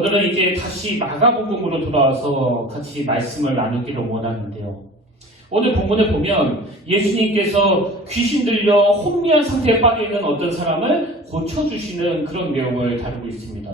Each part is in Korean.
오늘은 이제 다시 마가복음으로 돌아와서 같이 말씀을 나누기를 원하는데요. 오늘 본문에 보면 예수님께서 귀신 들려 혼미한 상태에 빠져있는 어떤 사람을 고쳐주시는 그런 내용을 다루고 있습니다.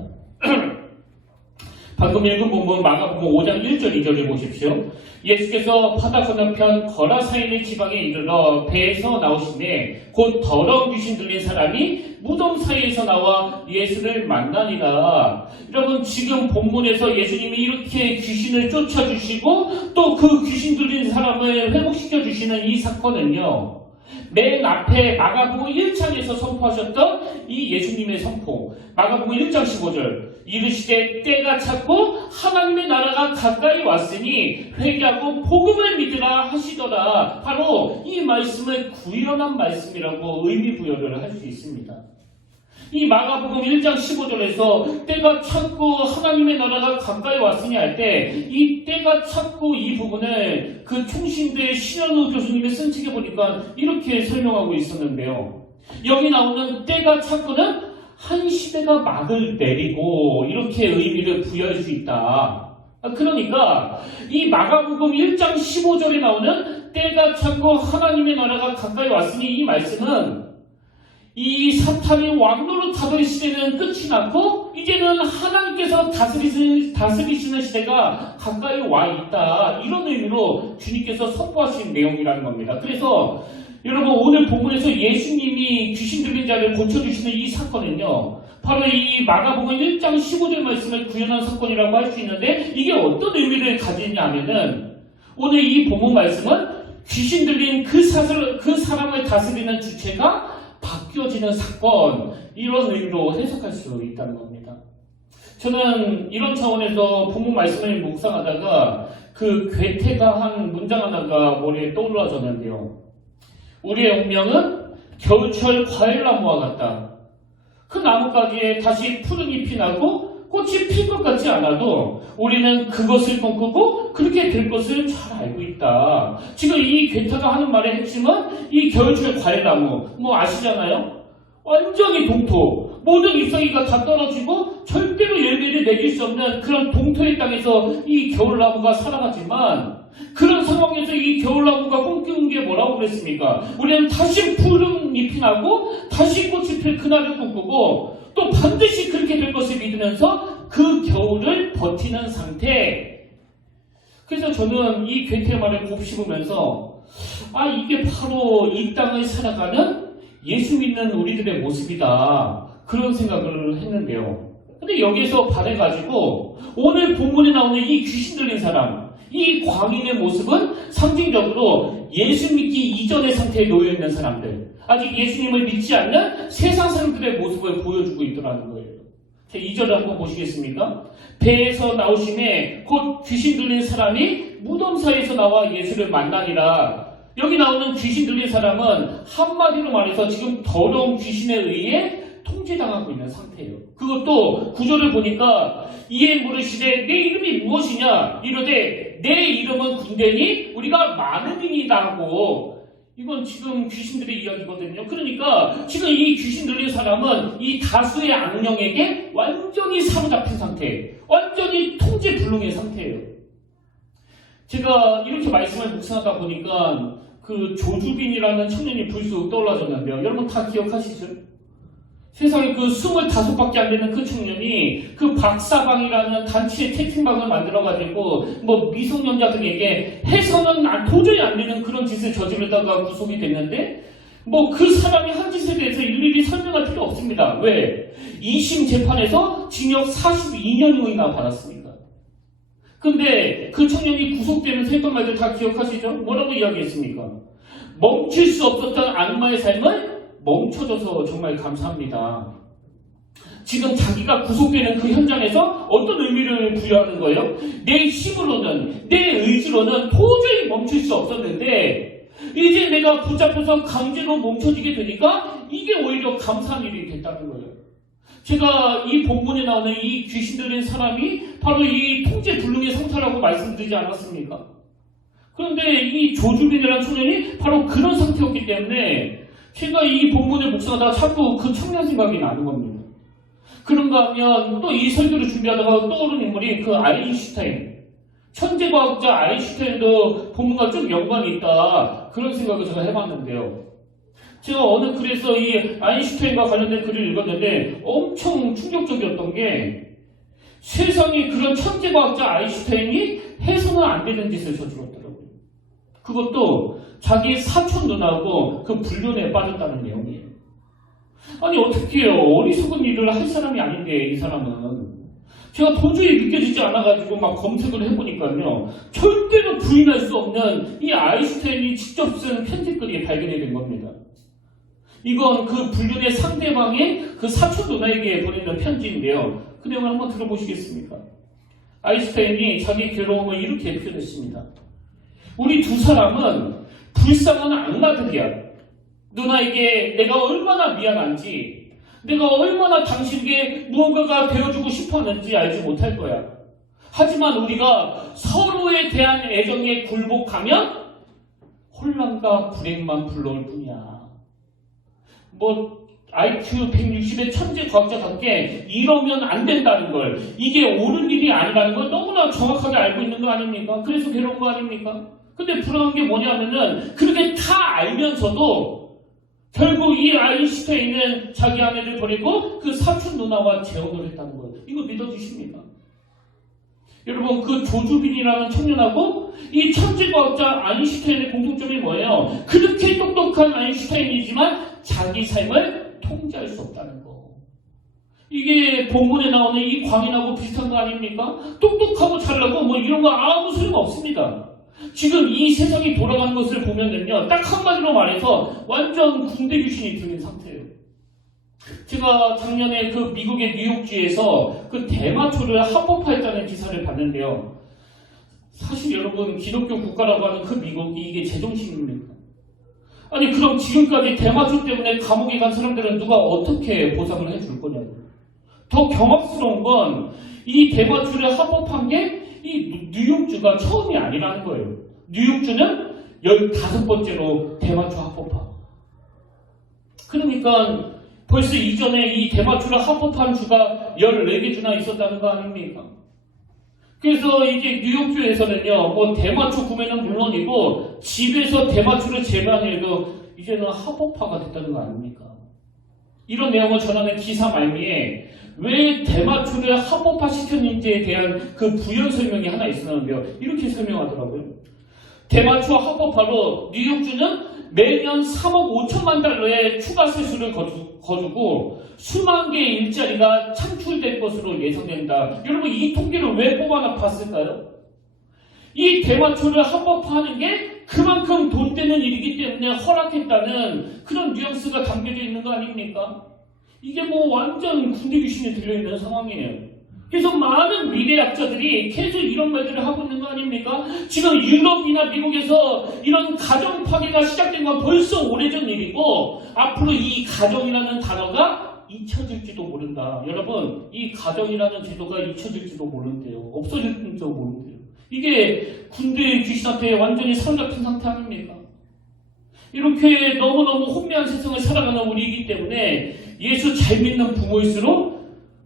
방금 읽은 본문 마가복음 5장 1절 2절을 보십시오. 예수께서 바다 건너편 거라사인의 지방에 이르러 배에서 나오시매 곧 더러운 귀신 들린 사람이 무덤 사이에서 나와 예수를 만나니라. 여러분, 지금 본문에서 예수님이 이렇게 귀신을 쫓아주시고 또 그 귀신 들린 사람을 회복시켜주시는 이 사건은요, 맨 앞에 마가복음 1장에서 선포하셨던 이 예수님의 선포, 마가복음 1장 15절, 이르시되 때가 찼고 하나님의 나라가 가까이 왔으니 회개하고 복음을 믿으라 하시더라. 바로 이 말씀을 구현한 말씀이라고 의미 부여를 할 수 있습니다. 이 마가복음 1장 15절에서 때가 찼고 하나님의 나라가 가까이 왔으니 할 때 이 때가 찼고 이 부분을 그 총신대 신현우 교수님의 쓴 책에 보니까 이렇게 설명하고 있었는데요. 여기 나오는 때가 찼고는 한 시대가 막을 내리고 이렇게 의미를 부여할 수 있다. 그러니까 이 마가복음 1장 15절에 나오는 때가 찼고 하나님의 나라가 가까이 왔으니 이 말씀은 이 사탄이 왕노릇하던 시대는 끝이 났고 이제는 하나님께서 다스리시는 시대가 가까이 와 있다. 이런 의미로 주님께서 선포하신 내용이라는 겁니다. 그래서 여러분, 오늘 본문에서 예수님이 귀신 들린 자를 고쳐주시는 이 사건은요, 바로 이 마가복음 1장 15절 말씀을 구현한 사건이라고 할 수 있는데, 이게 어떤 의미를 가지냐면은 오늘 이 본문 말씀은 귀신 들린 그 사람을 다스리는 주체가 바뀌어지는 사건, 이런 의미로 해석할 수 있다는 겁니다. 저는 이런 차원에서 본문 말씀을 묵상하다가 그 괴테가 한 문장 하나가 머리에 떠올라졌는데요. 우리의 운명은 겨울철 과일나무와 같다. 그 나뭇가지에 다시 푸른 잎이 나고 꽃이 필 것 같지 않아도 우리는 그것을 꿈꾸고 그렇게 될 것을 잘 알고 있다. 지금 이 괴테가 하는 말의 핵심은 이 겨울철 과일나무, 아시잖아요? 완전히 동토, 모든 잎사귀가 다 떨어지고 절대로 열매를 맺을 수 없는 그런 동토의 땅에서 이 겨울나무가 살아가지만, 그런 상황에서 이 겨울나무가 꿈꾸는 게 뭐라고 그랬습니까? 우리는 다시 푸른 잎이 나고 다시 꽃이 필 그날을 꿈꾸고 또 반드시 그렇게 될 것을 믿으면서 그 겨울을 버티는 상태. 그래서 저는 이 괴테의 말을 곱씹으면서 이게 바로 이 땅을 살아가는 예수 믿는 우리들의 모습이다, 그런 생각을 했는데요. 근데 여기에서 반해가지고 오늘 본문에 나오는 이 귀신 들린 사람, 이 광인의 모습은 상징적으로 예수 믿기 이전의 상태에 놓여있는 사람들, 아직 예수님을 믿지 않는 세상 사람들의 모습을 보여주고 있더라는 거예요. 2절을 한번 보시겠습니까? 배에서 나오심에 곧 귀신 들린 사람이 무덤 사이에서 나와 예수를 만나니라. 여기 나오는 귀신 들린 사람은 한마디로 말해서 지금 더러운 귀신에 의해 통제당하고 있는 상태예요. 그것도 구절을 보니까 이에 물으시되 내 이름이 무엇이냐 이러되 내 이름은 군대니 우리가 많으니이다 하고, 이건 지금 귀신들의 이야기거든요. 그러니까 지금 이 귀신 들린 사람은 이 다수의 악령에게 완전히 사로잡힌 상태, 완전히 통제불능의 상태예요. 제가 이렇게 말씀을 묵상하다 보니까 그 조주빈이라는 청년이 불쑥 떠올라졌는데요. 여러분 다 기억하시죠? 세상에 그 25밖에 안 되는 그 청년이 그 박사방이라는 단체의 채팅방을 만들어가지고 미성년자들에게 해서는 도저히 안 되는 그런 짓을 저지르다가 구속이 됐는데, 그 사람이 한 짓에 대해서 일일이 설명할 필요 없습니다. 왜? 2심 재판에서 징역 42년이나 받았습니다. 근데 그 청년이 구속되는 했던 말들 다 기억하시죠? 뭐라고 이야기했습니까? 멈출 수 없었던 악마의 삶을 멈춰줘서 정말 감사합니다. 지금 자기가 구속되는 그 현장에서 어떤 의미를 부여하는 거예요? 내 힘으로는, 내 의지로는 도저히 멈출 수 없었는데 이제 내가 붙잡혀서 강제로 멈춰지게 되니까 이게 오히려 감사한 일이 됐다는 거예요. 제가 이 본문에 나오는 이 귀신 들린 사람이 바로 이 통제불능의 상태라고 말씀드리지 않았습니까? 그런데 이 조주빈이라는 청년이 바로 그런 상태였기 때문에 제가 이 본문을 묵상하다가 자꾸 그 청년 생각이 나는 겁니다. 그런가 하면 또 이 설교를 준비하다가 떠오른 인물이 그 아인슈타인. 천재과학자 아인슈타인도 본문과 좀 연관이 있다. 그런 생각을 제가 해봤는데요. 제가 어느 글에서 이 아인슈타인과 관련된 글을 읽었는데 엄청 충격적이었던 게 세상에 그런 천재과학자 아인슈타인이 해서는 안 되는 짓을 저질렀더라고요. 그것도 자기 사촌 누나하고 그 불륜에 빠졌다는 내용이에요. 아니 어떻게 해요? 어리석은 일을 할 사람이 아닌데 이 사람은. 제가 도저히 믿겨지지 않아가지고 막 검색을 해보니까요. 절대로 부인할 수 없는 이 아인슈타인이 직접 쓴 편지글이 발견이 된 겁니다. 이건 그 불륜의 상대방의 그 사촌 누나에게 보내는 편지인데요. 그 내용을 한번 들어보시겠습니까? 아인슈타인이 자기 괴로움을 이렇게 표현했습니다. 우리 두 사람은 불쌍한 악마들이야. 누나에게 내가 얼마나 미안한지, 내가 얼마나 당신에게 무언가가 되어주고 싶었는지 알지 못할 거야. 하지만 우리가 서로에 대한 애정에 굴복하면 혼란과 불행만 불러올 뿐이야. IQ 160의 천재 과학자답게 이러면 안 된다는 걸, 이게 옳은 일이 아니라는 걸 너무나 정확하게 알고 있는 거 아닙니까? 그래서 괴로운 거 아닙니까? 근데 불안한 게 뭐냐면은 그렇게 다 알면서도 결국 이 아인슈타인은 자기 아내를 버리고 그 사촌 누나와 재혼을 했다는 거예요. 이거 믿어지십니까? 여러분, 그 조주빈이라는 청년하고 이 천재과학자 아인슈타인의 공통점이 뭐예요? 그렇게 똑똑한 아인슈타인이지만 자기 삶을 통제할 수 없다는 거. 이게 본문에 나오는 이 광인하고 비슷한 거 아닙니까? 똑똑하고 잘나고 뭐 이런 거 아무 소용 없습니다. 지금 이 세상이 돌아가는 것을 보면은요, 딱 한마디로 말해서 완전 군대 귀신이 들린 상태예요. 제가 작년에 그 미국의 뉴욕주에서 그 대마초를 합법화했다는 기사를 봤는데요. 사실 여러분, 기독교 국가라고 하는 그 미국이 이게 제정신입니까? 아니 그럼 지금까지 대마초 때문에 감옥에 간 사람들은 누가 어떻게 보상을 해줄 거냐고요. 더 경악스러운 건 이 대마초를 합법한 게 이 뉴욕주가 처음이 아니라는 거예요. 뉴욕주는 15번째로 대마초 합법화. 그러니까 벌써 이전에 이 대마초를 합법한 주가 14개 주나 있었다는 거 아닙니까? 그래서 이제 뉴욕주에서는요, 뭐 대마초 구매는 물론이고 집에서 대마초를 재배하는 이제는 합법화가 됐다는 거 아닙니까? 이런 내용을 전하는 기사 말미에 왜 대마초를 합법화시켰는지에 대한 그 부연 설명이 하나 있었는데요. 이렇게 설명하더라고요. 대마초 합법화로 뉴욕주는 매년 3억 5천만 달러의 추가 세수를 거두고 수만 개의 일자리가 창출될 것으로 예상된다. 여러분, 이 통계를 왜 뽑아놨을까요? 이 대마초를 합법화하는 게 그만큼 돈 되는 일이기 때문에 허락했다는 그런 뉘앙스가 담겨져 있는 거 아닙니까? 이게 뭐 완전 군대 귀신이 들려있는 상황이에요. 그래서 많은 미래학자들이 계속 이런 말들을 하고 있는 거 아닙니까? 지금 유럽이나 미국에서 이런 가정 파괴가 시작된 건 벌써 오래전 일이고 앞으로 이 가정이라는 단어가 잊혀질지도 모른다. 여러분, 이 가정이라는 제도가 잊혀질지도 모른대요. 없어질지도 모른대요. 이게 군대 귀신한테 완전히 사로잡힌 상태 아닙니까? 이렇게 너무너무 혼미한 세상을 살아가는 우리이기 때문에 예수 잘 믿는 부모일수록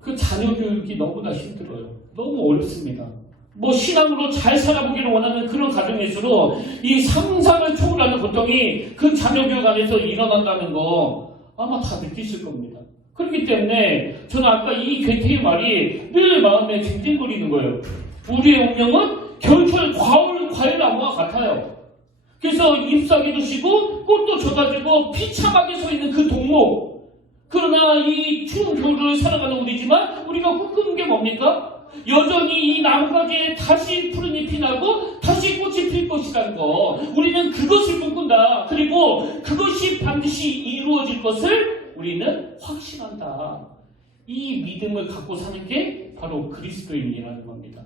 그 자녀 교육이 너무나 힘들어요. 너무 어렵습니다. 뭐 신앙으로 잘 살아보기를 원하는 그런 가정일수록 이 상상을 초월하는 고통이 그 자녀 교육 안에서 일어난다는 거 아마 다 느끼실 겁니다. 그렇기 때문에 저는 아까 이 괴테의 말이 늘 마음에 징징거리는 거예요. 우리의 운명은 겨울철 과일나무와 같아요. 그래서 잎사귀도 쉬고 꽃도 져가지고 비참하게 서 있는 그 동목. 그러나 이 추운 겨울을 살아가는 우리지만 우리가 꿈꾸는 게 뭡니까? 여전히 이 나무가지에 다시 푸른 잎이 나고 다시 꽃이 필 것이라는 거. 우리는 그것을 꿈꾼다. 그리고 그것이 반드시 이루어질 것을 우리는 확신한다. 이 믿음을 갖고 사는 게 바로 그리스도인이라는 겁니다.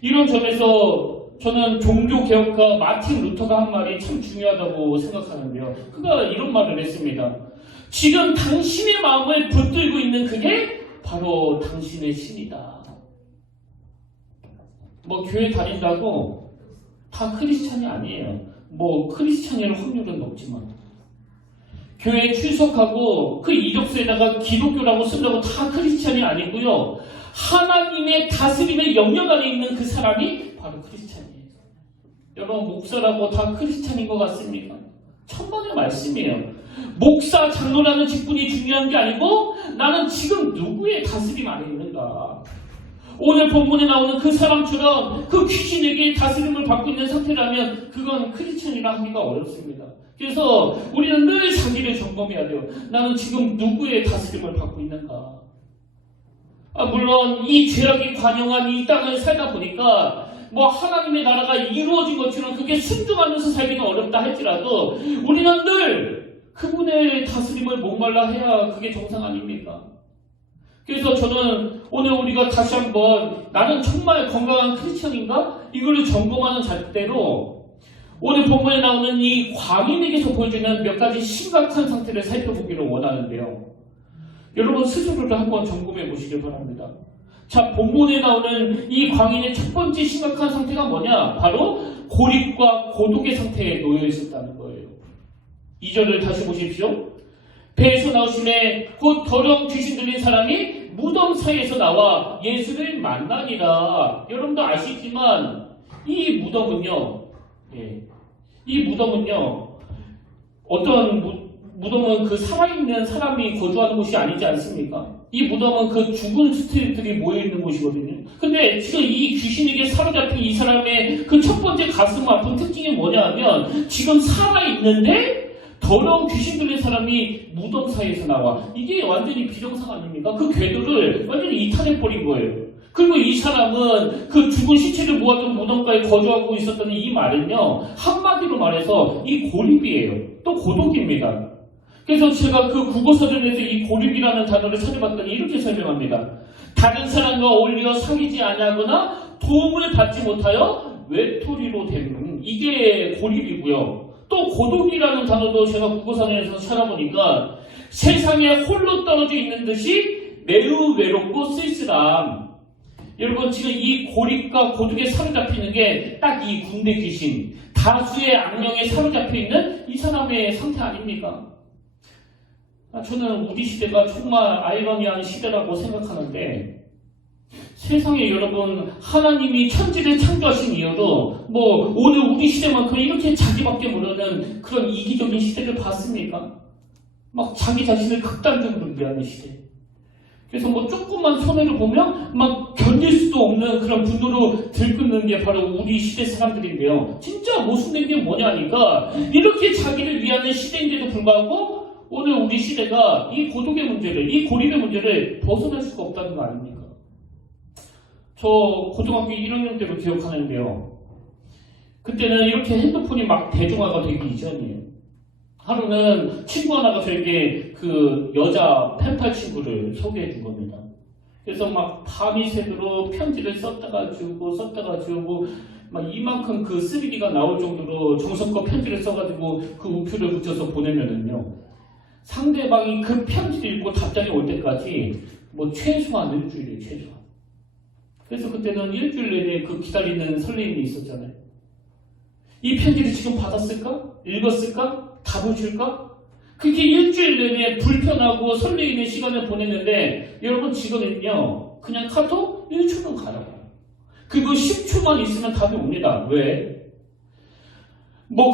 이런 점에서 저는 종교개혁가 마틴 루터가 한 말이 참 중요하다고 생각하는데요. 그가 이런 말을 했습니다. 지금 당신의 마음을 붙들고 있는 그게 바로 당신의 신이다. 뭐 교회 다닌다고 다 크리스찬이 아니에요. 뭐 크리스찬일 확률은 높지만 교회에 출석하고 그 이력서에다가 기독교라고 쓴다고 다 크리스찬이 아니고요. 하나님의 다스림의 영역 안에 있는 그 사람이 바로 크리스찬이에요. 여러분, 목사라고 다 크리스찬인 것 같습니까? 천만의 말씀이에요. 목사, 장로라는 직분이 중요한 게 아니고 나는 지금 누구의 다스림 안에 있는가. 오늘 본문에 나오는 그 사람처럼 그 귀신에게 다스림을 받고 있는 상태라면 그건 크리스찬이라 하기가 어렵습니다. 그래서 우리는 늘 자기를 점검해야 돼요. 나는 지금 누구의 다스림을 받고 있는가. 물론 이 죄악이 관영한 이 땅을 살다 보니까 하나님의 나라가 이루어진 것처럼 그게 순종하면서 살기는 어렵다 할지라도 우리는 늘 그분의 다스림을 목말라 해야 그게 정상 아닙니까? 그래서 저는 오늘 우리가 다시 한번 나는 정말 건강한 크리스천인가? 이거를 점검하는 잣대로 오늘 본문에 나오는 이 광인에게서 보여주는 몇 가지 심각한 상태를 살펴보기를 원하는데요. 여러분 스스로를 한번 점검해 보시길 바랍니다. 자, 본문에 나오는 이 광인의 첫 번째 심각한 상태가 뭐냐? 바로 고립과 고독의 상태에 놓여 있었다는 거예요. 2절을 다시 보십시오. 배에서 나오심에 곧 더러운 귀신 들린 사람이 무덤 사이에서 나와 예수를 만나니라. 여러분도 아시지만 이 무덤은요, 어떤 무덤은 그 살아있는 사람이 거주하는 곳이 아니지 않습니까? 이 무덤은 그 죽은 스태프들이 모여있는 곳이거든요. 근데 지금 이 귀신에게 사로잡힌 이 사람의 그 첫 번째 가슴 아픈 특징이 뭐냐 하면 지금 살아있는데 더러운 귀신 들린 사람이 무덤 사이에서 나와. 이게 완전히 비정상 아닙니까? 그 궤도를 완전히 이탈해버린 거예요. 그리고 이 사람은 그 죽은 시체를 모아둔 무덤가에 거주하고 있었다는 이 말은요, 한마디로 말해서 이 고립이에요. 또 고독입니다. 그래서 제가 그 국어사전에서 이 고립이라는 단어를 찾아봤더니 이렇게 설명합니다. 다른 사람과 어울려 사귀지 아니하거나 도움을 받지 못하여 외톨이로 되는 이게 고립이고요. 또 고독이라는 단어도 제가 국어사전에서 찾아보니까 세상에 홀로 떨어져 있는 듯이 매우 외롭고 쓸쓸함. 여러분 지금 이 고립과 고독에 사로잡히는 게 딱 이 군대 귀신, 다수의 악령에 사로잡혀 있는 이 사람의 상태 아닙니까? 저는 우리 시대가 정말 아이러니한 시대라고 생각하는데 세상에 여러분 하나님이 천지를 창조하신 이유로 오늘 우리 시대만큼 이렇게 자기밖에 모르는 그런 이기적인 시대를 봤습니까? 막 자기 자신을 극단적으로 위하는 시대. 그래서 조금만 손해를 보면 막 견딜 수도 없는 그런 분노로 들끓는 게 바로 우리 시대 사람들인데요. 진짜 모순된 게 뭐냐니까 이렇게 자기를 위하는 시대인데도 불구하고 오늘 우리 시대가 이 고독의 문제를, 이 고립의 문제를 벗어날 수가 없다는 거 아닙니까? 저 고등학교 1학년 때로 기억하는데요. 그때는 이렇게 핸드폰이 막 대중화가 되기 이전이에요. 하루는 친구 하나가 저에게 그 여자 펜팔 친구를 소개해 준 겁니다. 그래서 막 밤이 새도록 편지를 썼다가 주고 막 이만큼 그 3D가 나올 정도로 정성껏 편지를 써가지고 그 우표를 붙여서 보내면은요. 상대방이 그 편지를 읽고 답장이 올 때까지 최소한 일주일이에요, 최소한. 그래서 그때는 일주일 내내 그 기다리는 설레임이 있었잖아요. 이 편지를 지금 받았을까? 읽었을까? 답을 줄까? 그게 일주일 내내 불편하고 설레이는 시간을 보냈는데 여러분 지금은요 그냥 카톡 1초는 가요. 그리고 10초만 있으면 답이 옵니다. 왜?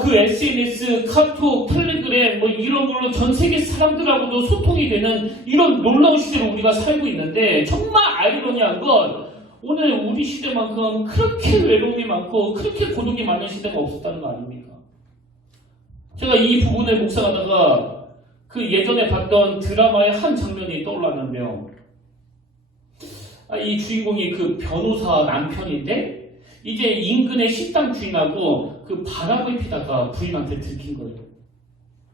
그 SNS, 카톡, 텔레그램 이런 걸로 전 세계 사람들하고도 소통이 되는 이런 놀라운 시대로 우리가 살고 있는데 정말 아이러니한 건 오늘 우리 시대만큼 그렇게 외로움이 많고 그렇게 고독이 많은 시대가 없었다는 거 아닙니까? 제가 이 부분을 묵상하다가 그 예전에 봤던 드라마의 한 장면이 떠올랐는데요. 이 주인공이 그 변호사 남편인데 이제 인근의 식당 주인하고 그 바람을 피다가 부인한테 들킨 거예요.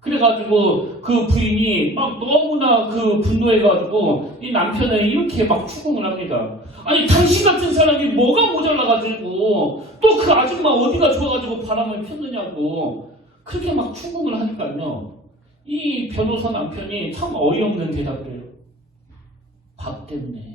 그래가지고 그 부인이 막 너무나 그 분노해가지고 이 남편을 이렇게 막 추궁을 합니다. 아니 당신 같은 사람이 뭐가 모자라가지고 또 그 아줌마 어디가 좋아가지고 바람을 폈느냐고 그렇게 막 추궁을 하니까요. 이 변호사 남편이 참 어이없는 대답을 해요. 밥 때문에.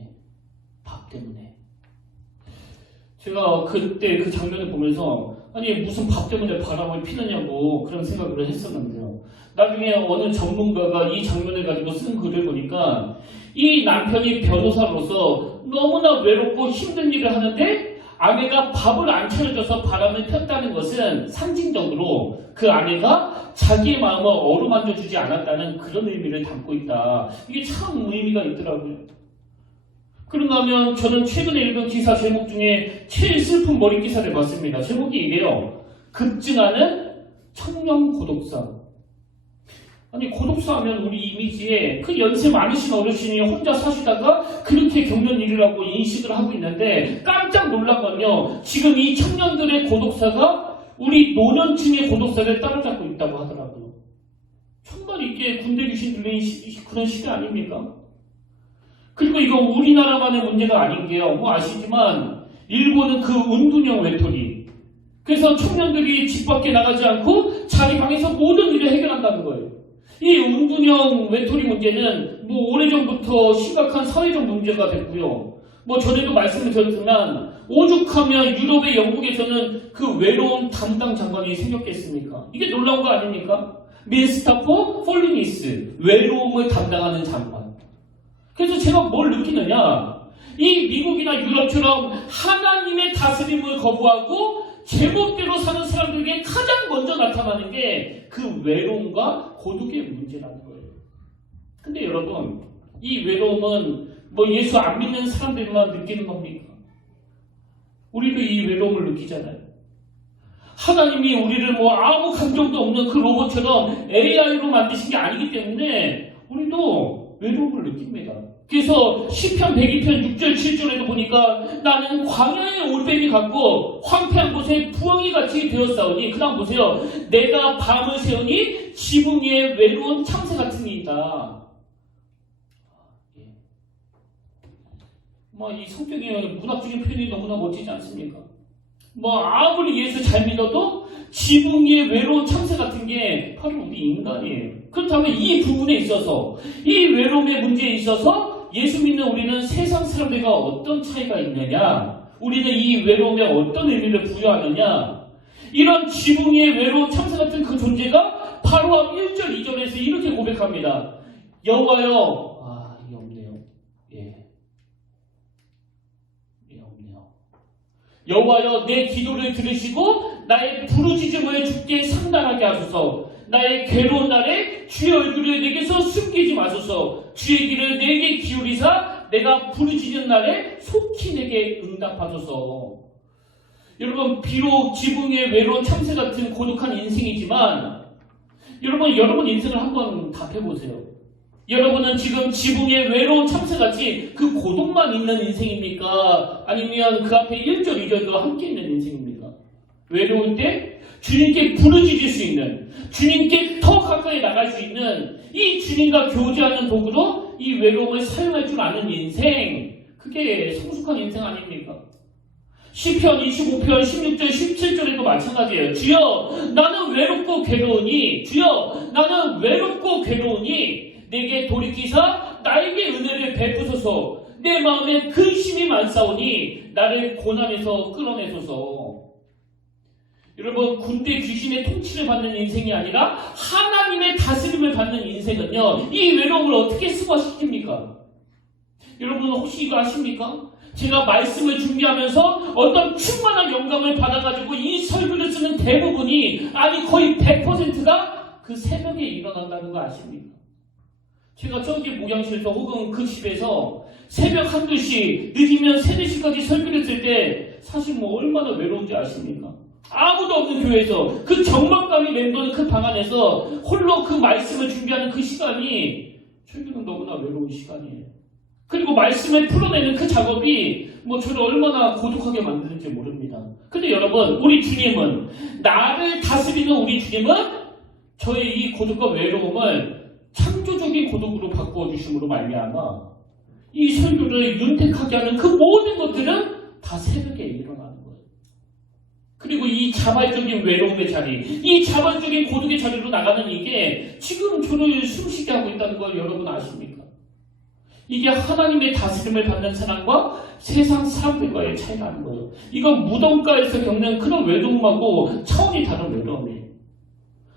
제가 그때 그 장면을 보면서 아니 무슨 밥 때문에 바람을 피느냐고 그런 생각을 했었는데요. 나중에 어느 전문가가 이 장면을 가지고 쓴 글을 보니까 이 남편이 변호사로서 너무나 외롭고 힘든 일을 하는데 아내가 밥을 안 차려줘서 바람을 폈다는 것은 상징적으로 그 아내가 자기의 마음을 어루만져 주지 않았다는 그런 의미를 담고 있다. 이게 참 의미가 있더라고요. 그런가 하면 저는 최근에 읽은 기사 제목 중에 제일 슬픈 머리 기사를 봤습니다. 제목이 이래요. 급증하는 청년 고독사. 아니, 고독사 하면 우리 이미지에 그 연세 많으신 어르신이 혼자 사시다가 그렇게 겪는 일이라고 인식을 하고 있는데 깜짝 놀란 건요. 지금 이 청년들의 고독사가 우리 노년층의 고독사를 따라잡고 있다고 하더라고요. 정말 이게 군대 귀신 들린 그런 시대 아닙니까? 그리고 이건 우리나라만의 문제가 아닌 게요. 뭐 아시지만 일본은 그 은둔형 외톨이. 그래서 청년들이 집 밖에 나가지 않고 자기 방에서 모든 일을 해결한다는 거예요. 이 은둔형 외톨이 문제는 뭐 오래전부터 심각한 사회적 문제가 됐고요. 뭐 전에도 말씀을 드렸지만 오죽하면 유럽의 영국에서는 그 외로움 담당 장관이 생겼겠습니까? 이게 놀라운 거 아닙니까? 밀스타포 폴리니스, 외로움을 담당하는 장관. 그래서 제가 뭘 느끼느냐? 이 미국이나 유럽처럼 하나님의 다스림을 거부하고 제멋대로 사는 사람들에게 가장 먼저 나타나는 게 그 외로움과 고독의 문제라는 거예요. 근데 여러분, 이 외로움은 뭐 예수 안 믿는 사람들만 느끼는 겁니까? 우리도 이 외로움을 느끼잖아요. 하나님이 우리를 뭐 아무 감정도 없는 그 로봇처럼 AI로 만드신 게 아니기 때문에 우리도 외로움을 느낍니다. 그래서 시편 102편 6절 7절에도 보니까 나는 광야의 올빼미 같고 황폐한 곳에 부엉이 같이 되었사오니 그 다음 보세요. 내가 밤을 새우니 지붕 위에 외로운 참새 같은 이다. 뭐 이 성격의 문학적인 표현이 너무나 멋지지 않습니까? 뭐 아무리 예수 잘 믿어도 지붕 위에 외로운 참새 같은 게 바로 우리 인간이에요. 그렇다면 이 부분에 있어서 이 외로움의 문제에 있어서 예수 믿는 우리는 세상 사람들과 어떤 차이가 있느냐? 우리는 이 외로움에 어떤 의미를 부여하느냐? 이런 지붕 위에 외로운 참새 같은 그 존재가 바로 1절 2절에서 이렇게 고백합니다. 여호와여, 이게 없네요. 없네요. 여호와여, 내 기도를 들으시고 나의 부르짖음을 주께 상달하게 하소서. 나의 괴로운 날에 주의 얼굴을 내게서 숨기지 마소서. 주의 길을 내게 기울이사 내가 부르짖은 날에 속히 내게 응답하소서. 여러분, 비록 지붕에 외로운 참새 같은 고독한 인생이지만 여러분 인생을 한번 답해보세요. 여러분은 지금 지붕에 외로운 참새같이 그 고독만 있는 인생입니까? 아니면 그 앞에 1절 2절도 함께 있는 인생입니까? 외로울 때 주님께 부르짖을 수 있는, 주님께 더 가까이 나갈 수 있는 이 주님과 교제하는 도구로 이 외로움을 사용할 줄 아는 인생, 그게 성숙한 인생 아닙니까? 시편 25편 16절 17절에도 마찬가지예요. 주여 나는 외롭고 괴로우니, 주여 나는 외롭고 괴로우니 내게 돌이키사 나에게 은혜를 베푸소서. 내 마음에 근심이 많사오니 나를 고난에서 끌어내소서. 여러분, 군대 귀신의 통치를 받는 인생이 아니라 하나님의 다스림을 받는 인생은요, 이 외로움을 어떻게 승화시킵니까? 여러분 혹시 이거 아십니까? 제가 말씀을 준비하면서 어떤 충만한 영감을 받아가지고 이 설교를 쓰는 대부분이, 아니 거의 100%가 그 새벽에 일어난다는 거 아십니까? 제가 저기 목양실에서 혹은 그 집에서 새벽 1-2시, 늦으면 3-4시까지 설교를 쓸 때 사실 뭐 얼마나 외로운지 아십니까? 아무도 없는 교회에서 그 적막감이 맴도는 그 방 안에서 홀로 그 말씀을 준비하는 그 시간이 저에게는 너무나 외로운 시간이에요. 그리고 말씀을 풀어내는 그 작업이 뭐 저를 얼마나 고독하게 만드는지 모릅니다. 근데 여러분, 우리 주님은, 나를 다스리는 우리 주님은 저의 이 고독과 외로움을 창조적인 고독으로 바꿔주심으로 말미암아 이 설교를 윤택하게 하는 그 모든 것들은 다 새벽에 일어나는 거예요. 그리고 이 자발적인 외로움의 자리, 이 자발적인 고독의 자리로 나가는 이게 지금 저를 숨쉬게 하고 있다는 걸 여러분 아십니까? 이게 하나님의 다스림을 받는 사람과 세상 사람들과의 차이가 나는 거예요. 이건 무덤가에서 겪는 그런 외로움하고 차원이 다른 외로움이에요.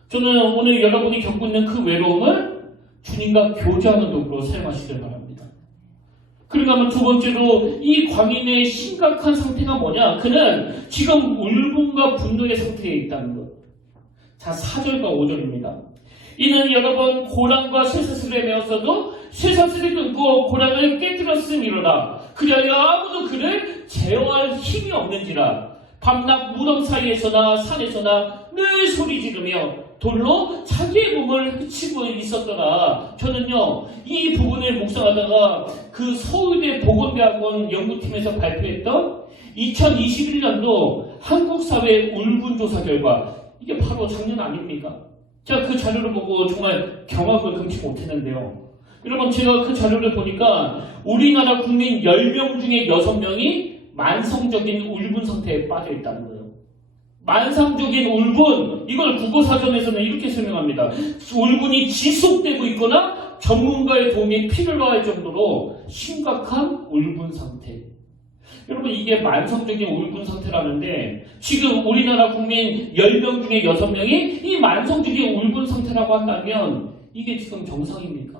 저는 오늘 여러분이 겪고 있는 그 외로움을 주님과 교제하는 도구로 사용하시길 바랍니다. 그리고 하면 두 번째로 이 광인의 심각한 상태가 뭐냐? 그는 지금 울분과 분노의 상태에 있다는 것. 자, 4절과 5절입니다. 이는 여러분 고랑과 쇠사슬에 메었어도 쇠사슬이 끊고 고랑을 깨뜨렸음이로라. 그리하여 아무도 그를 제어할 힘이 없는지라. 밤낮 무덤 사이에서나 산에서나 늘 소리 지르며 돌로 자기의 몸을 흡치고 있었더라. 저는요, 이 부분을 묵상하다가 그 서울대 보건대학원 연구팀에서 발표했던 2021년도 한국사회 울분조사 결과, 이게 바로 작년 아닙니까? 제가 그 자료를 보고 정말 경악을 금치 못했는데요. 여러분, 제가 그 자료를 보니까 우리나라 국민 10명 중에 6명이 만성적인 울분 상태에 빠져 있다는 거예요. 만성적인 울분, 이걸 국어사전에서는 이렇게 설명합니다. 울분이 지속되고 있거나 전문가의 도움이 필요할 정도로 심각한 울분 상태. 여러분, 이게 만성적인 울분 상태라는데 지금 우리나라 국민 10명 중에 6명이 이 만성적인 울분 상태라고 한다면 이게 지금 정상입니까?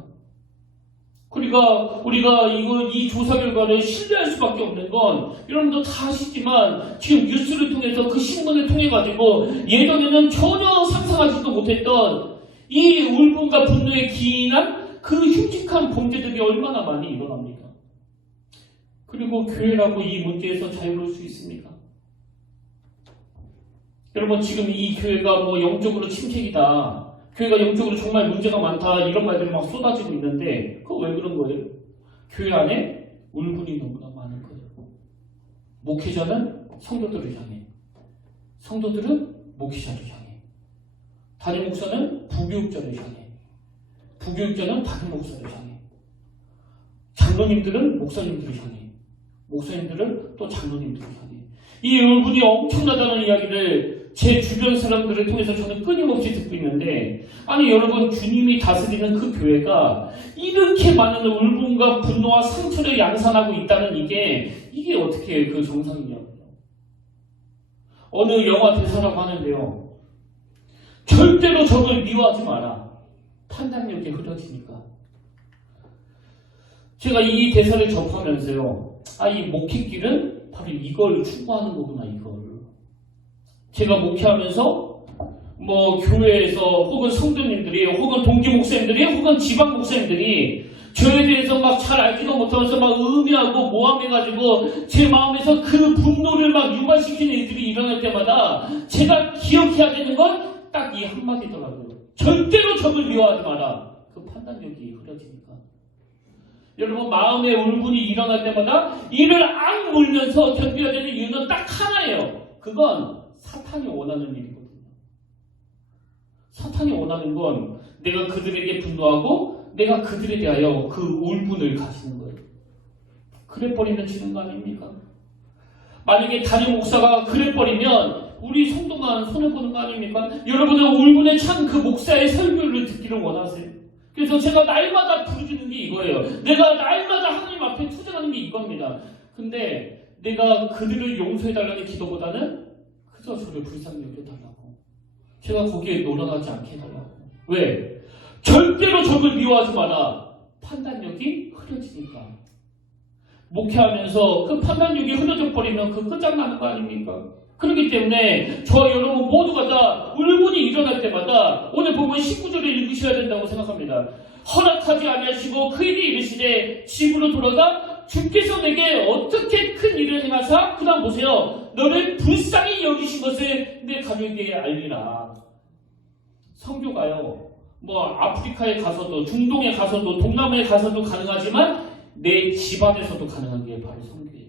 그러니까 우리가 이 조사 결과를 신뢰할 수밖에 없는 건 여러분도 다 아시지만 지금 뉴스를 통해서 그 신문을 통해 가지고 예전에는 전혀 상상하지도 못했던 이 울분과 분노에 기인한 그 흉측한 범죄들이 얼마나 많이 일어납니까? 그리고 교회라고 이 문제에서 자유로울 수 있습니까? 여러분, 지금 이 교회가 뭐 영적으로 침체기다, 교회가 영적으로 정말 문제가 많다, 이런 말들이 막 쏟아지고 있는데 그거 왜 그런 거예요? 교회 안에 울분이 너무나 많은 거예요. 목회자는 성도들을 향해, 성도들은 목회자를 향해, 담임 목사는 부교육자를 향해, 부교육자는 담임 목사를 향해, 장로님들은 목사님들을 향해, 목사님들은 또 장로님들을 향해. 이 울분이 엄청나다는 이야기를 제 주변 사람들을 통해서 저는 끊임없이 듣고 있는데, 아니 여러분, 주님이 다스리는 그 교회가 이렇게 많은 울분과 분노와 상처를 양산하고 있다는 이게 어떻게 그 정상이냐고요. 어느 영화 대사라고 하는데요, 절대로 적을 미워하지 마라, 판단력이 흐려지니까. 제가 이 대사를 접하면서요, 이 목회길은 바로 이걸 추구하는 거구나, 이걸. 제가 목회하면서 뭐 교회에서 혹은 성도님들이 혹은 동기 목사님들이 혹은 지방 목사님들이 저에 대해서 막 잘 알지도 못하면서 막 의미하고 모함해가지고 제 마음에서 그 분노를 막 유발시키는 일들이 일어날 때마다 제가 기억해야 되는 건 딱 이 한마디더라고요. 절대로 적을 미워하지 마라. 그 판단력이 흐려지니까. 여러분, 마음의 울분이 일어날 때마다 이를 악 물면서 견뎌야 되는 이유는 딱 하나예요. 그건 사탄이 원하는 일이거든요. 사탄이 원하는 건 내가 그들에게 분노하고 내가 그들에 대하여 그 울분을 가지는 거예요. 그래버리면 지는 거 아닙니까? 만약에 담임 목사가 그래버리면 우리 성도만 손해보는 거 아닙니까? 여러분은 울분에 찬 그 목사의 설교를 듣기를 원하세요. 그래서 제가 날마다 부르주는 게 이거예요. 내가 날마다 하나님 앞에 투쟁하는 게 이겁니다. 근데 내가 그들을 용서해달라는 기도보다는 그저 저를 불쌍히 여겨달라고, 제가 거기에 놀아나지 않게 해달라고. 왜? 절대로 적을 미워하지 마라. 판단력이 흐려지니까. 목회하면서 그 판단력이 흐려져 버리면 그 끝장나는 거 아닙니까? 그렇기 때문에 저와 여러분 모두가 다 울분이 일어날 때마다 오늘 보면 19절을 읽으셔야 된다고 생각합니다. 허락하지 아니하시고 그에게 이르시되 집으로 돌아가 주께서 내게 어떻게 큰 일을 행하사, 그 다음 보세요, 너를 불쌍히 여기신 것을 내 가족에게 알리라. 선교가요, 뭐 아프리카에 가서도 중동에 가서도 동남아에 가서도 가능하지만 내 집안에서도 가능한 게 바로 선교예요.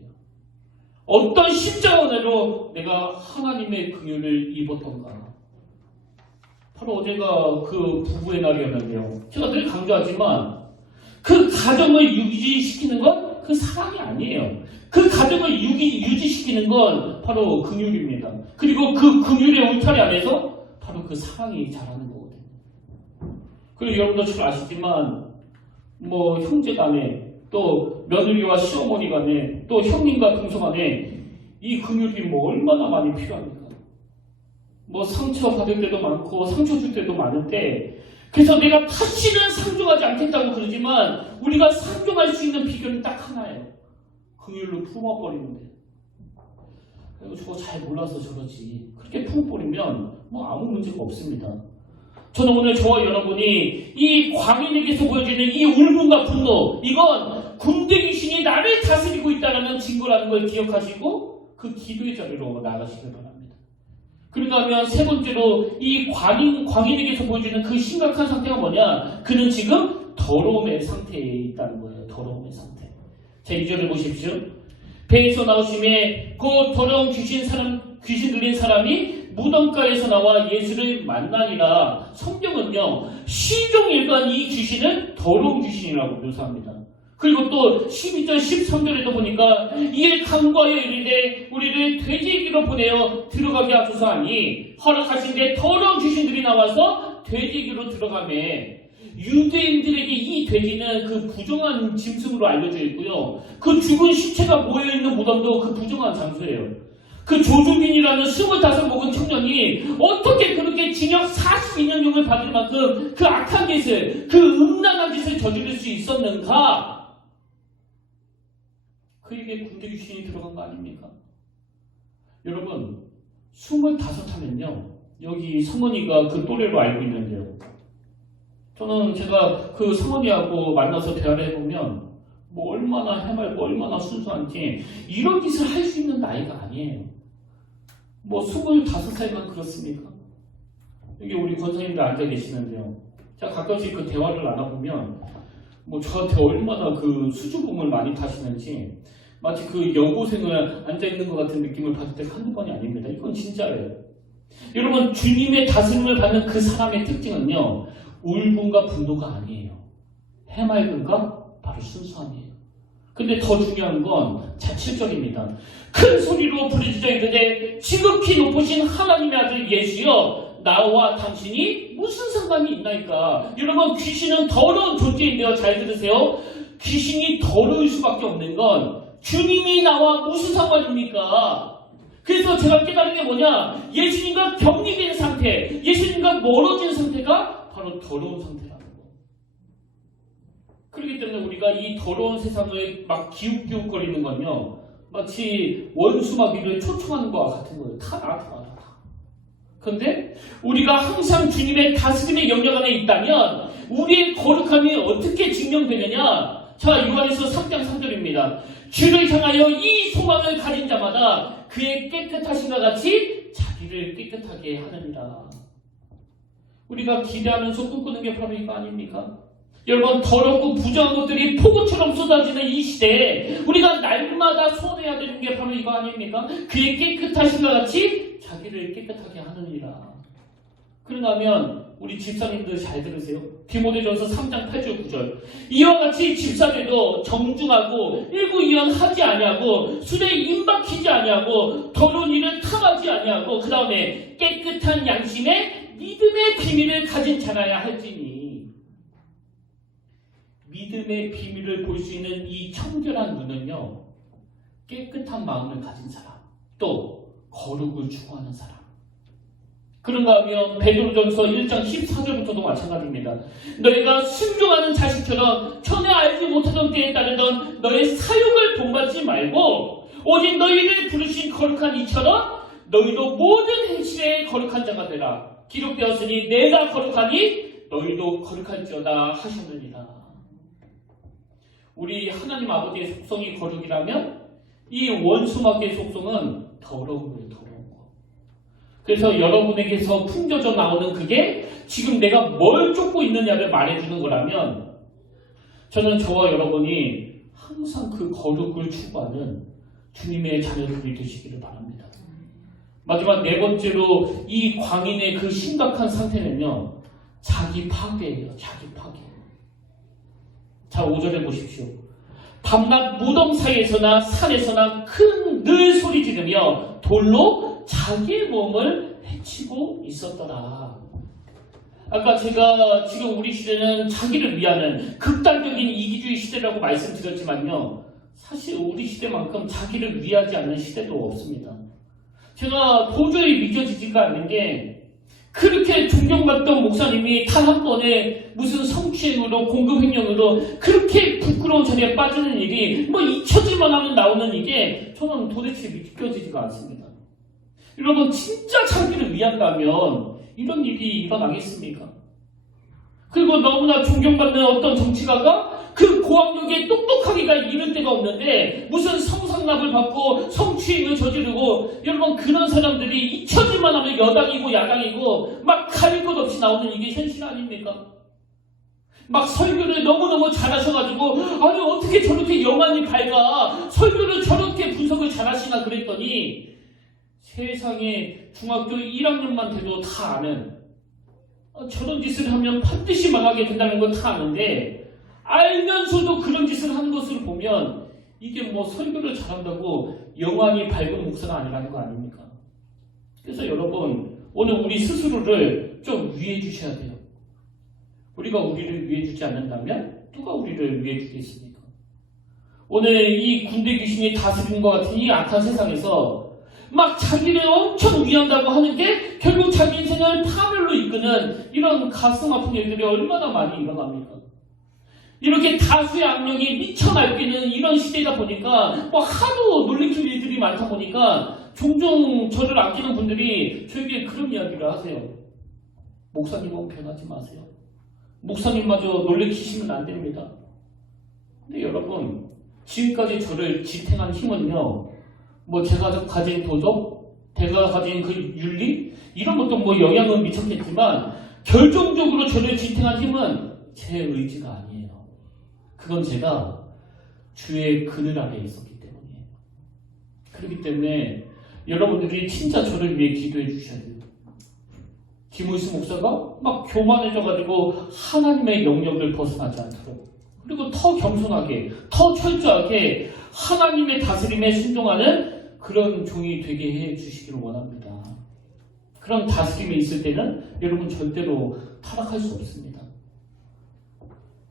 어떤 십자가로 내가 하나님의 긍휼을 입었던가. 바로 어제가 그 부부의 날이었는데요, 제가 늘 강조하지만 그 가정을 유지시키는 건 그 사랑이 아니에요. 그 가정을 유지시키는 건 바로 긍휼입니다. 그리고 그 긍휼의 울타리 안에서 바로 그 사랑이 자라는 거거든요. 그리고 여러분도 잘 아시지만 뭐 형제 간에, 또 며느리와 시어머니 간에, 또 형님과 동서 간에 이 긍휼이 뭐 얼마나 많이 필요합니까? 뭐 상처 받을 때도 많고 상처 줄 때도 많은데, 그래서 내가 다시는 상종하지 않겠다고 그러지만 우리가 상종할 수 있는 비결은 딱 하나예요. 그 일로 품어버리는 거예요. 그리고 저거 잘 몰라서 저러지. 그렇게 품어버리면 뭐 아무 문제가 없습니다. 저는 오늘 저와 여러분이 이 광인에게서 보여지는 이 울분과 분노, 이건 군대 귀신이 나를 다스리고 있다는 증거라는 걸 기억하시고 그 기도의 자리로 나가시길 바랍니다. 그런가 하면 세 번째로 이 광인에게서 보여지는 그 심각한 상태가 뭐냐? 그는 지금 더러움의 상태에 있다는 거예요. 더러움의 상태. 자, 2절을 보십시오. 배에서 나오심에 그 더러운 귀신 들린 사람이 무덤가에서 나와 예수를 만나니라. 성경은요, 시종일관 이 귀신을 더러운 귀신이라고 묘사합니다. 그리고 또 12절 13절에도 보니까 이에 간과하여 이르되 우리를 돼지에게로 보내어 들어가게 하소서 하니 허락하신데 더러운 귀신들이 나와서 돼지에게로 들어가매. 유대인들에게 이 돼지는 그 부정한 짐승으로 알려져 있고요, 그 죽은 시체가 모여있는 무덤도 그 부정한 장소예요. 그 조주빈이라는 25 먹은 청년이 어떻게 그렇게 징역 42년형을 받을 만큼 그 악한 짓을, 그 음란한 짓을 저지를 수 있었는가? 그에게 군대 귀신이 들어간 거 아닙니까? 여러분, 25하면요, 여기 성원이가 그 또래로 알고 있는데요, 저는 제가 그 성원이하고 만나서 대화를 해보면 뭐 얼마나 해맑고 얼마나 순수한지 이런 짓을 할 수 있는 나이가 아니에요. 뭐 25살만 그렇습니까? 여기 우리 권사님들 앉아 계시는데요, 제가 가끔씩 그 대화를 나눠보면 뭐 저한테 얼마나 그 수줍음을 많이 타시는지 마치 그 여고생을 앉아있는 것 같은 느낌을 받을 때가 한두 번이 아닙니다. 이건 진짜예요. 여러분, 주님의 다스림을 받는 그 사람의 특징은요, 울분과 분노가 아니에요. 해맑음과 바로 순수함이에요. 근데 더 중요한 건 자 7절입니다. 큰 소리로 부르짖어 이르되 지극히 높으신 하나님의 아들 예수여, 나와 당신이 무슨 상관이 있나이까? 여러분, 귀신은 더러운 존재인데요, 잘 들으세요. 귀신이 더러울 수밖에 없는 건 주님이 나와 무슨 상관입니까? 그래서 제가 깨달은 게 뭐냐? 예수님과 격리된 상태, 예수님과 멀어진 상태가 바로 더러운 상태라는 거. 그렇기 때문에 우리가 이 더러운 세상을 막 기웃기웃거리는 건요, 마치 원수마귀를 초청하는 것과 같은 거예요. 다 나타나. 그런데 우리가 항상 주님의 다스림의 영역 안에 있다면 우리의 거룩함이 어떻게 증명되느냐? 자, 요한에서 3장 3절입니다. 주를 향하여 이 소망을 가진 자마다 그의 깨끗하심과 같이 자기를 깨끗하게 하느니라. 우리가 기대하면서 꿈꾸는 게 바로 이거 아닙니까? 여러분, 더럽고 부정한 것들이 폭우처럼 쏟아지는 이 시대에 우리가 날마다 소원해야 되는 게 바로 이거 아닙니까? 그의 깨끗하심과 같이 자기를 깨끗하게 하느니라. 그런가 하면 우리 집사님들 잘 들으세요. 디모데전서 3장 8절 9절. 이와 같이 집사들도 정중하고 일구이연하지 아니하고 술에 임박히지 아니하고 더러운 일을 탐하지 아니하고 그 다음에 깨끗한 양심에 믿음의 비밀을 가진 자라야 할지니. 믿음의 비밀을 볼 수 있는 이 청결한 눈은요, 깨끗한 마음을 가진 사람, 또 거룩을 추구하는 사람. 그런가 하면 베드로전서 1장 14절부터도 마찬가지입니다. 너희가 순종하는 자식처럼 전에 알지 못하던 때에 따르던 너의 사욕을 본받지 말고 오직 너희를 부르신 거룩한 이처럼 너희도 모든 행실에 거룩한 자가 되라. 기록되었으니 내가 거룩하니 너희도 거룩할지어다 하셨느니라. 우리 하나님 아버지의 속성이 거룩이라면 이 원수마귀의 속성은 더러운 거예요. 더러운 거. 그래서 여러분에게서 풍겨져 나오는 그게 지금 내가 뭘 쫓고 있느냐를 말해주는 거라면 저는 저와 여러분이 항상 그 거룩을 추구하는 주님의 자녀들이 되시기를 바랍니다. 마지막 네 번째로 이 광인의 그 심각한 상태는요, 자기 파괴예요. 자기 파괴. 자, 5절에 보십시오. 밤낮 무덤 사이에서나 산에서나 큰 늘 소리 지르며 돌로 자기의 몸을 해치고 있었더라. 아까 제가 지금 우리 시대는 자기를 위하는 극단적인 이기주의 시대라고 말씀드렸지만요, 사실 우리 시대만큼 자기를 위하지 않는 시대도 없습니다. 제가 도저히 믿겨지지가 않는 게 그렇게 존경받던 목사님이 단 한 번에 무슨 성추행으로 공급횡령으로 그렇게 부끄러운 자리에 빠지는 일이 뭐 잊혀질만 하면 나오는 이게 저는 도대체 믿겨지지가 않습니다. 여러분 진짜 자기를 위한다면 이런 일이 일어나겠습니까? 그리고 너무나 존경받는 어떤 정치가가 그 고학력에 똑똑하기가 이를 데가 없는데 무슨 성상납을 받고 성추행을 저지르고 여러분 그런 사람들이 잊혀질만 하면 여당이고 야당이고 막 가릴 것 없이 나오는 이게 현실 아닙니까? 막 설교를 너무너무 잘하셔가지고 아니 어떻게 저렇게 영안이 밝아 설교를 저렇게 분석을 잘하시나 그랬더니 세상에 중학교 1학년만 돼도 다 아는 저런 짓을 하면 반드시 망하게 된다는 거 다 아는데 알면서도 그런 짓을 하는 것을 보면 이게 뭐 설교를 잘한다고 영안이 밝은 목사가 아니라는 거 아닙니까? 그래서 여러분 오늘 우리 스스로를 좀 위해 주셔야 돼요. 우리가 우리를 위해 주지 않는다면 누가 우리를 위해 주겠습니까? 오늘 이 군대 귀신이 다스리는 것 같은 이 악한 세상에서 막 자기를 엄청 위한다고 하는 게 결국 자기 인생을 파멸로 이끄는 이런 가슴 아픈 일들이 얼마나 많이 일어납니까? 이렇게 다수의 악령이 미쳐 날뛰는 이런 시대다 보니까 뭐 하도 놀래킬 일들이 많다 보니까 종종 저를 아끼는 분들이 저에게 그런 이야기를 하세요. 목사님은 변하지 마세요. 목사님마저 놀래키시면 안 됩니다. 근데 여러분 지금까지 저를 지탱한 힘은요 뭐 제가 가진 도덕, 제가 가진 그 윤리 이런 것도 뭐 영향은 미쳤겠지만 결정적으로 저를 지탱한 힘은 제 의지가 아니에요. 그건 제가 주의 그늘 아래에 있었기 때문이에요. 그렇기 때문에 여러분들이 진짜 저를 위해 기도해 주셔야 돼요. 김우수 목사가 막 교만해져가지고 하나님의 영역을 벗어나지 않도록 그리고 더 겸손하게 더 철저하게 하나님의 다스림에 순종하는 그런 종이 되게 해 주시기를 원합니다. 그런 다스림이 있을 때는 여러분 절대로 타락할 수 없습니다.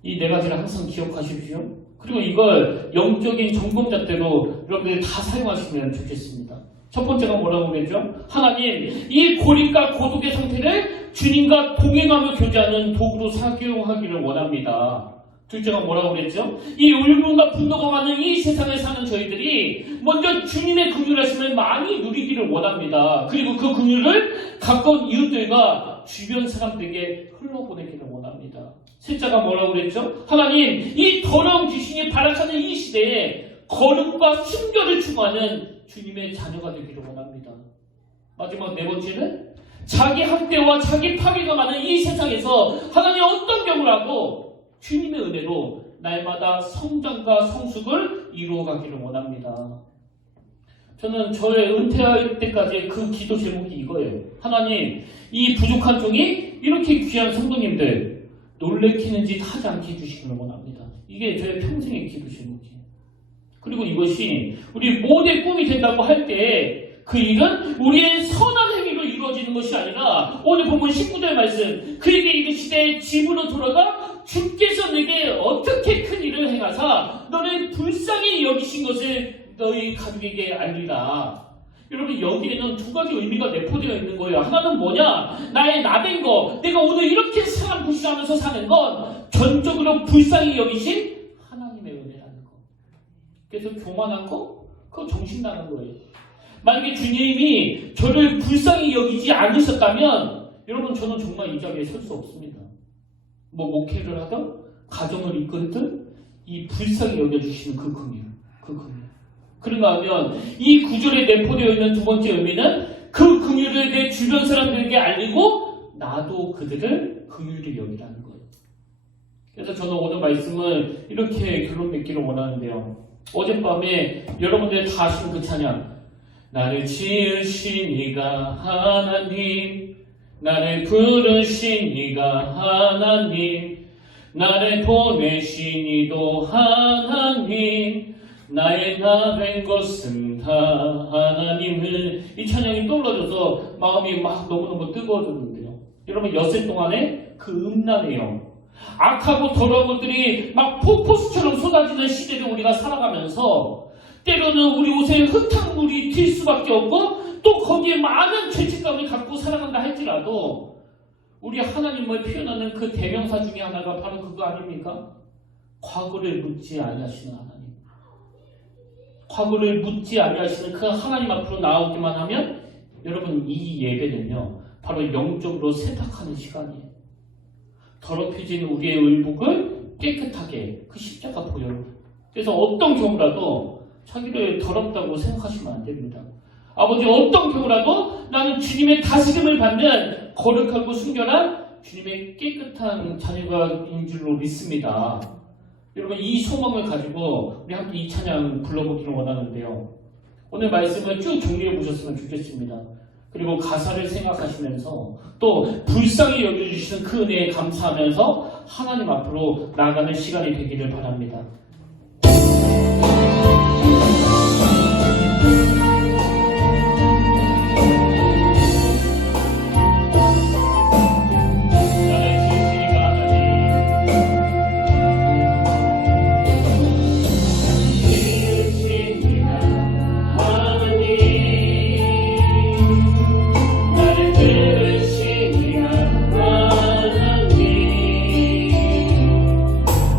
이 네 가지를 항상 기억하십시오. 그리고 이걸 영적인 점검잣대로 여러분들이 다 사용하시면 좋겠습니다. 첫 번째가 뭐라고 그랬죠? 하나님, 이 고립과 고독의 상태를 주님과 동행하며 교제하는 도구로 사용하기를 원합니다. 둘째가 뭐라고 그랬죠? 이 울분과 분노가 많은 이 세상에 사는 저희들이 먼저 주님의 긍휼하심을 많이 누리기를 원합니다. 그리고 그 긍휼을 가까운 이웃들과 주변 사람들에게 흘러보내기를 원합니다. 셋째가 뭐라고 그랬죠? 하나님, 이 더러운 귀신이 발악하는 이 시대에 거룩과 순결을 추구하는 주님의 자녀가 되기를 원합니다. 마지막 네 번째는 자기 학대와 자기 파괴가 많은 이 세상에서 하나님 어떤 경우라도 주님의 은혜로 날마다 성장과 성숙을 이루어가기를 원합니다. 저는 저의 은퇴할 때까지의 그 기도 제목이 이거예요. 하나님, 이 부족한 종이 이렇게 귀한 성도님들 놀래키는 짓 하지 않게 해주시기를 원합니다. 이게 저의 평생의 기도 제목이에요. 그리고 이것이 우리 모두의 꿈이 된다고 할 때 그 일은 우리의 선한 행위로 이루어지는 것이 아니라 오늘 본문 19절 말씀 그에게 이르시되 집으로 돌아가 주께서 내게 어떻게 큰 일을 행하사 너를 불쌍히 여기신 것을 너희 가족에게 알리라. 여러분 여기에는 두 가지 의미가 내포되어 있는 거예요. 하나는 뭐냐? 나의 나된 거, 내가 오늘 이렇게 사람 무시하면서 사는 건 전적으로 불쌍히 여기신 하나님의 은혜라는 거. 그래서 교만한 거? 그거 정신 나간 거예요. 만약에 주님이 저를 불쌍히 여기지 않으셨다면 여러분 저는 정말 이 자리에 설 수 없습니다. 뭐 목회를 하든 가정을 이끌든 이 불쌍히 여겨주시는 그 긍휼. 그런가 하면 이 구절에 내포되어 있는 두 번째 의미는 그 긍휼을 내 주변 사람들에게 알리고 나도 그들을 긍휼히 여기라는 거예요. 그래서 저는 오늘 말씀을 이렇게 결론 맺기를 원하는데요. 어젯밤에 여러분들 다 아시는 그 찬양 나를 지으신 이가 하나님 나를 부르신 이가 하나님 나를 보내신 이도 하나님 나의 나 된 것은 다 하나님을 이 찬양이 떠올라져서 마음이 막 너무너무 뜨거워졌는데요. 여러분 엿새 동안에 그 음란의 영 악하고 더러운 것들이 막 폭포수처럼 쏟아지는 시대를 우리가 살아가면서 때로는 우리 옷에 흙탕물이 튈 수밖에 없고 또 거기에 많은 죄책감을 갖고 살아간다 할지라도 우리 하나님을 표현하는 그 대명사 중에 하나가 바로 그거 아닙니까? 과거를 묻지 아니하시는 하나님. 과거를 묻지 아니하시는 그 하나님 앞으로 나오기만 하면 여러분 이 예배는요 바로 영적으로 세탁하는 시간이에요. 더럽혀진 우리의 의복을 깨끗하게 그 십자가 보여요. 그래서 어떤 경우라도 자기를 더럽다고 생각하시면 안 됩니다. 아버지 어떤 경우라도 나는 주님의 다스림을 받는 거룩하고 순결한 주님의 깨끗한 자녀가인 줄로 믿습니다. 여러분 이 소망을 가지고 우리 함께 이 찬양 불러보기를 원하는데요. 오늘 말씀을 쭉 정리해 보셨으면 좋겠습니다. 그리고 가사를 생각하시면서 또 불쌍히 여겨주시는 그 은혜에 감사하면서 하나님 앞으로 나아가는 시간이 되기를 바랍니다.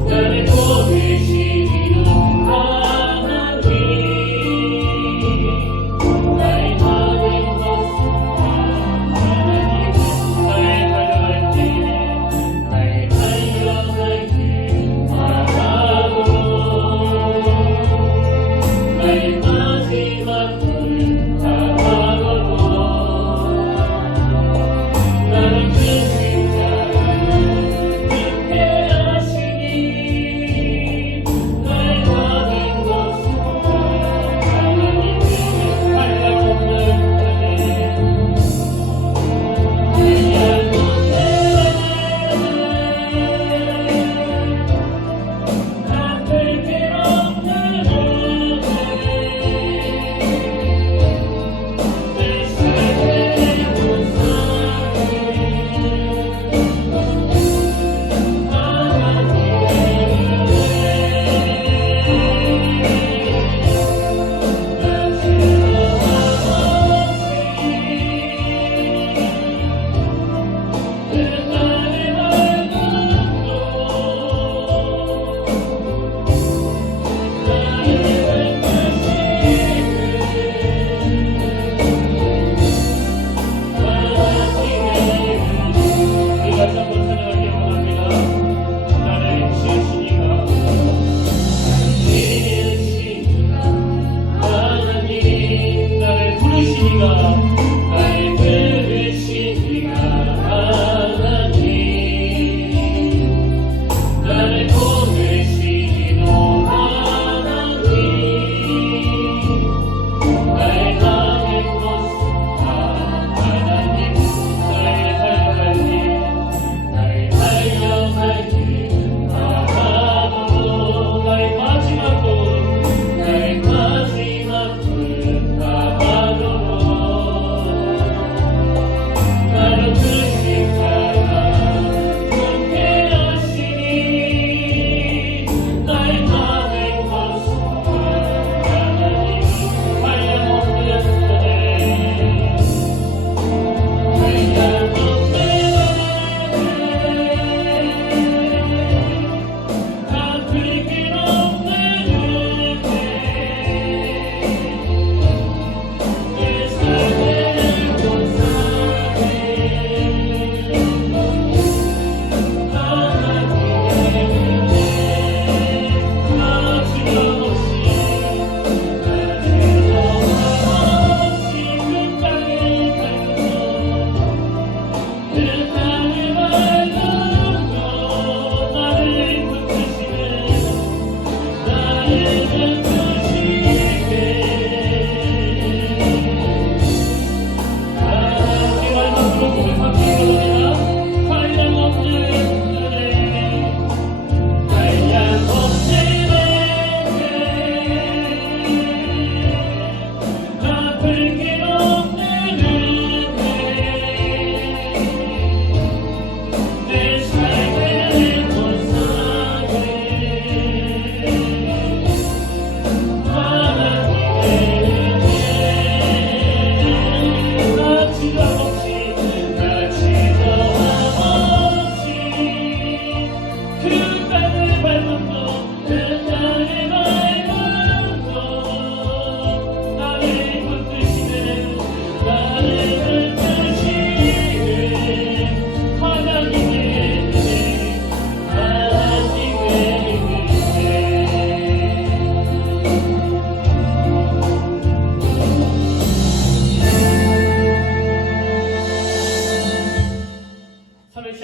나를 보내시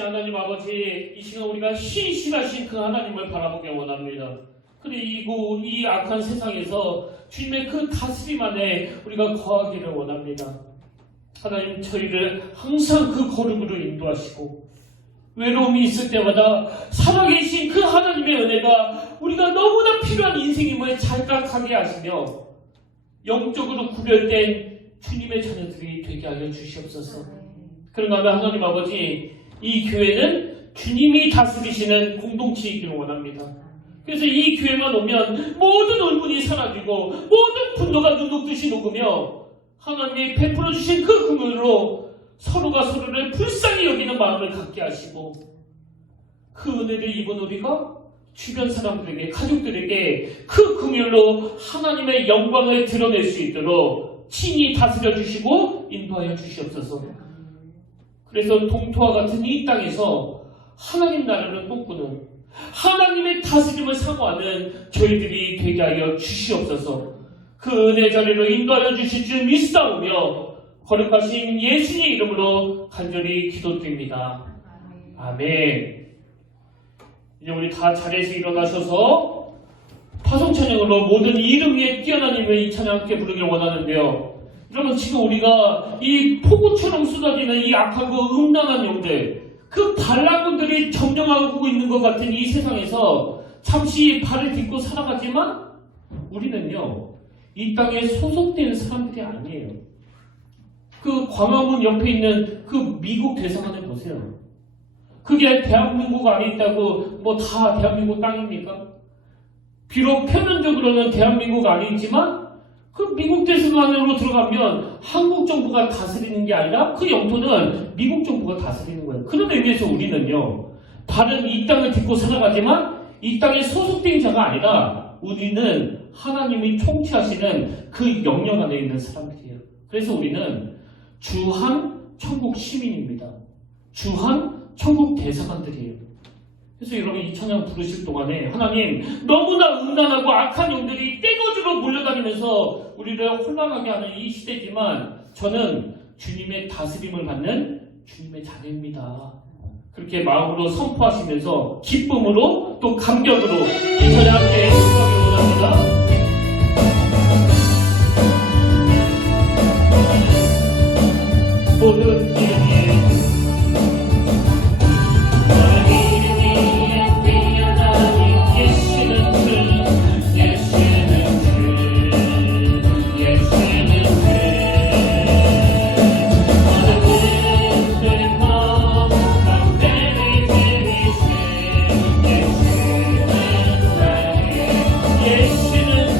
하나님 아버지, 이 시간 우리가 신실하신 그 하나님을 바라보기 원합니다. 그리고 이 악한 세상에서 주님의 그 다스림 안에 우리가 거하기를 원합니다. 하나님, 저희를 항상 그 걸음으로 인도하시고 외로움이 있을 때마다 살아계신 그 하나님의 은혜가 우리가 너무나 필요한 인생임을 잘각하게 하시며 영적으로 구별된 주님의 자녀들이 되게 하여 주시옵소서. 그런가 하면 하나님 아버지, 이 교회는 주님이 다스리시는 공동체이기를 원합니다. 그래서 이 교회만 오면 모든 울분이 사라지고 모든 분노가 눈 녹듯이 녹으며 하나님이 베풀어 주신 그 긍휼로 서로가 서로를 불쌍히 여기는 마음을 갖게 하시고 그 은혜를 입은 우리가 주변 사람들에게, 가족들에게 그 긍휼로 하나님의 영광을 드러낼 수 있도록 친히 다스려 주시고 인도하여 주시옵소서. 그래서 동토와 같은 이 땅에서 하나님 나라를 꿈꾸는, 하나님의 다스림을 사모하는 저희들이 되게 하여 주시옵소서. 그 은혜 자리로 인도하여 주실 줄 믿사오며 거룩하신 예수님의 이름으로 간절히 기도드립니다. 아멘. 이제 우리 다 자리에서 일어나셔서 파송찬양으로 모든 이름 위에 뛰어난 힘을 이 찬양 함께 부르길 원하는데요. 여러분, 지금 우리가 이 폭우처럼 쏟아지는 이 악하고 음란한 영들, 그 반란군들이 점령하고 있는 것 같은 이 세상에서 잠시 발을 딛고 살아가지만 우리는요, 이 땅에 소속된 사람들이 아니에요. 그 광화문 옆에 있는 그 미국 대사관을 보세요. 그게 대한민국 안에 있다고 뭐 다 대한민국 땅입니까? 비록 표면적으로는 대한민국 안에 있지만 그 미국 대사관으로 들어가면 한국 정부가 다스리는 게 아니라 그 영토는 미국 정부가 다스리는 거예요. 그런 의미에서 우리는요, 다른 이 땅을 딛고 살아가지만 이 땅에 소속된 자가 아니라 우리는 하나님이 통치하시는 그 영역 안에 있는 사람들이에요. 그래서 우리는 주한 천국 시민입니다. 주한 천국 대사관들이에요. 그래서 여러분, 이 찬양 부르실 동안에 하나님, 너무나 음란하고 악한 영들이 떼거지로 몰려다니면서 우리를 혼란하게 하는 이 시대지만 저는 주님의 다스림을 받는 주님의 자녀입니다. 그렇게 마음으로 선포하시면서 기쁨으로 또 감격으로 이 찬양 함께 축복하기 원합니다. 모든 이름이 예수는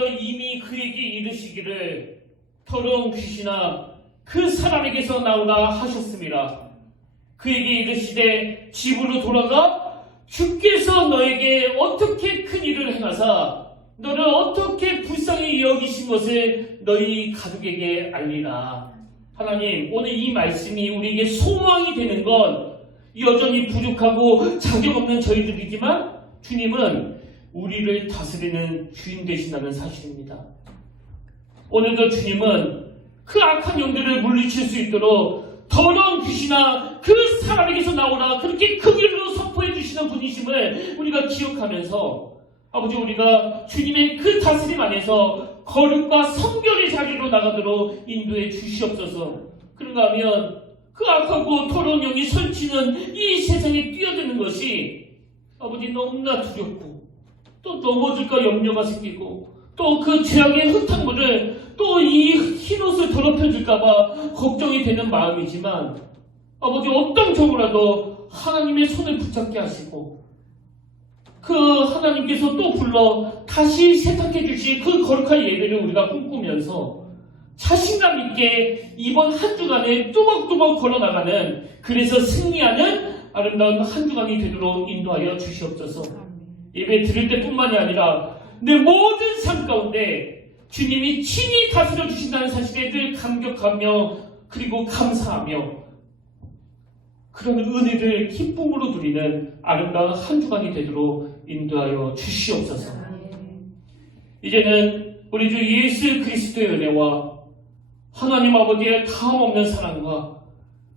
주님께서 이미 그에게 이르시기를 더러운 귀신아 그 사람에게서 나오라 하셨습니다. 그에게 이르시되 집으로 돌아가 주께서 너에게 어떻게 큰 일을 행하사 너를 어떻게 불쌍히 여기신 것을 너희 가족에게 알리라. 하나님, 오늘 이 말씀이 우리에게 소망이 되는 건 여전히 부족하고 자격 없는 저희들이지만 주님은 우리를 다스리는 주인 되신다는 사실입니다. 오늘도 주님은 그 악한 영들을 물리칠 수 있도록 더러운 귀신아 그 사람에게서 나오라 그렇게 큰 일로 선포해 주시는 분이심을 우리가 기억하면서 아버지 우리가 주님의 그 다스림 안에서 거룩과 성결의 자리로 나가도록 인도해 주시옵소서. 그런가 하면 그 악하고 더러운 영이 설치는 이 세상에 뛰어드는 것이 아버지 너무나 두렵고 또 넘어질까 염려가 생기고 또 그 죄악의 흙탕물을 또 이 흰옷을 더럽혀질까봐 걱정이 되는 마음이지만 아버지 어떤 경우라도 하나님의 손을 붙잡게 하시고 그 하나님께서 또 불러 다시 세탁해 주실 그 거룩한 예배를 우리가 꿈꾸면서 자신감 있게 이번 한 주간에 뚜벅뚜벅 걸어나가는 그래서 승리하는 아름다운 한 주간이 되도록 인도하여 주시옵소서. 예배 드릴 때뿐만이 아니라 내 모든 삶 가운데 주님이 친히 다스려 주신다는 사실에 늘 감격하며 그리고 감사하며 그런 은혜를 기쁨으로 누리는 아름다운 한 주간이 되도록 인도하여 주시옵소서. 이제는 우리 주 예수 그리스도의 은혜와 하나님 아버지의 다함없는 사랑과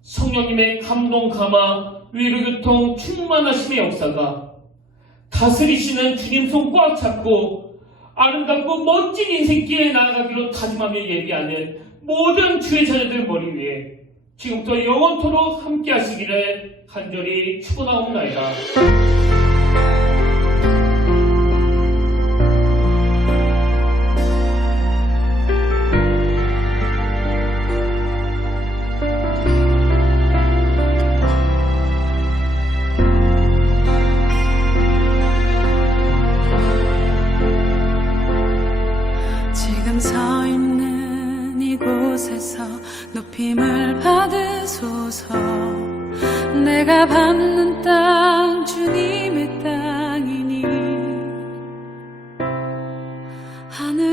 성령님의 감동 감화 위로 교통 충만하심의 역사가 다스리시는 주님 손 꽉 잡고 아름답고 멋진 인생길에 나아가기로 다짐하며 예비하는 모든 주의 자녀들 머리 위에 지금부터 영원토록 함께 하시기를 간절히 축원하옵나이다. 지금 서 있는 이곳에서 높임을 받으소서. 내가 받는 땅 주님의 땅이니 하늘